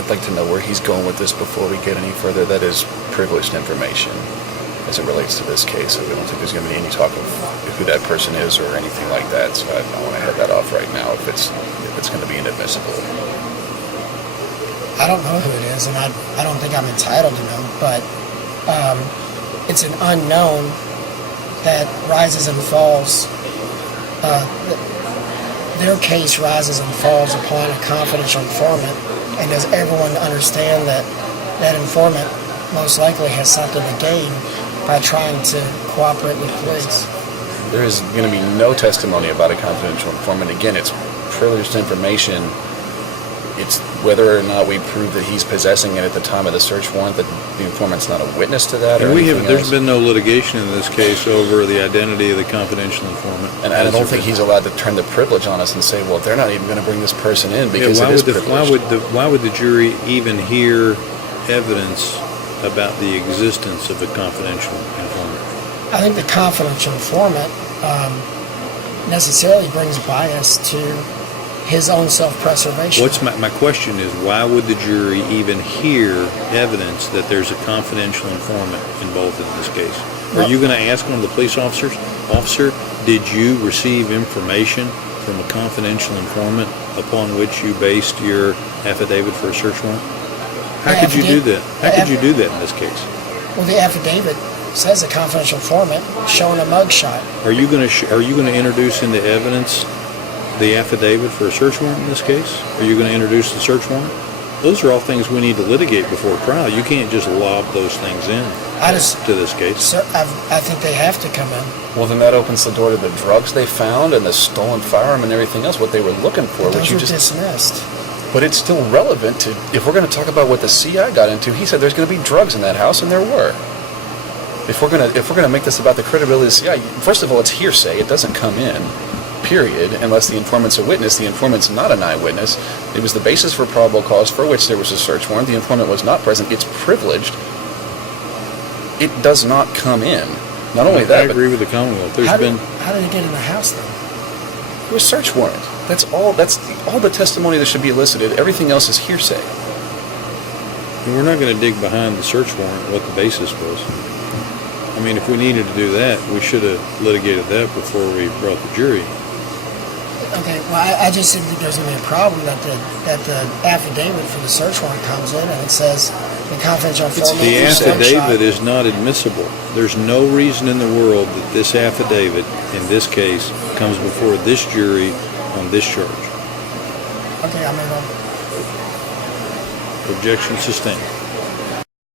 I'd like to know where he's going with this before we get any further. That is privileged information as it relates to this case. So we don't think there's going to be any talk of who that person is or anything like that. So I want to head that off right now if it's going to be inadmissible. I don't know who it is, and I don't think I'm entitled to know, but it's an unknown that rises and falls. Their case rises and falls upon a confidential informant, and does everyone understand that that informant most likely has something to gain by trying to cooperate with police? There is going to be no testimony about a confidential informant. Again, it's privileged information. It's whether or not we prove that he's possessing it at the time of the search warrant, that the informant's not a witness to that. And there's been no litigation in this case over the identity of the confidential informant. And I don't think he's allowed to turn the privilege on us and say, well, they're not even going to bring this person in because it is privileged. Why would the jury even hear evidence about the existence of a confidential informant? I think the confidential informant necessarily brings bias to his own self-preservation. My question is, why would the jury even hear evidence that there's a confidential informant involved in this case? Are you going to ask one of the police officers, officer, did you receive information from a confidential informant upon which you based your affidavit for a search warrant? How could you do that? How could you do that in this case? Well, the affidavit says a confidential informant showing a mugshot. Are you going to introduce into evidence the affidavit for a search warrant in this case? Are you going to introduce the search warrant? Those are all things we need to litigate before trial. You can't just lob those things in to this case. Sir, I think they have to come in. Well, then that opens the door to the drugs they found and the stolen firearm and everything else, what they were looking for. But those were dismissed. But it's still relevant to, if we're going to talk about what the CI got into, he said there's going to be drugs in that house, and there were. If we're going to make this about the credibility of the CI, first of all, it's hearsay. It doesn't come in. Period, unless the informant's a witness. The informant's not an eyewitness. It was the basis for probable cause for which there was a search warrant. The informant was not present. It's privileged. It does not come in. Not only that, I agree with the Commonwealth. How did it get in the house then? It was a search warrant. That's all the testimony that should be elicited. Everything else is hearsay. And we're not going to dig behind the search warrant what the basis was. I mean, if we needed to do that, we should have litigated that before we brought the jury. Okay, well, I just think that there's going to be a problem that the affidavit for the search warrant comes in and it says the confidential informant. The affidavit is not admissible. There's no reason in the world that this affidavit, in this case, comes before this jury on this charge. Okay, I'm going to go. Objection sustained.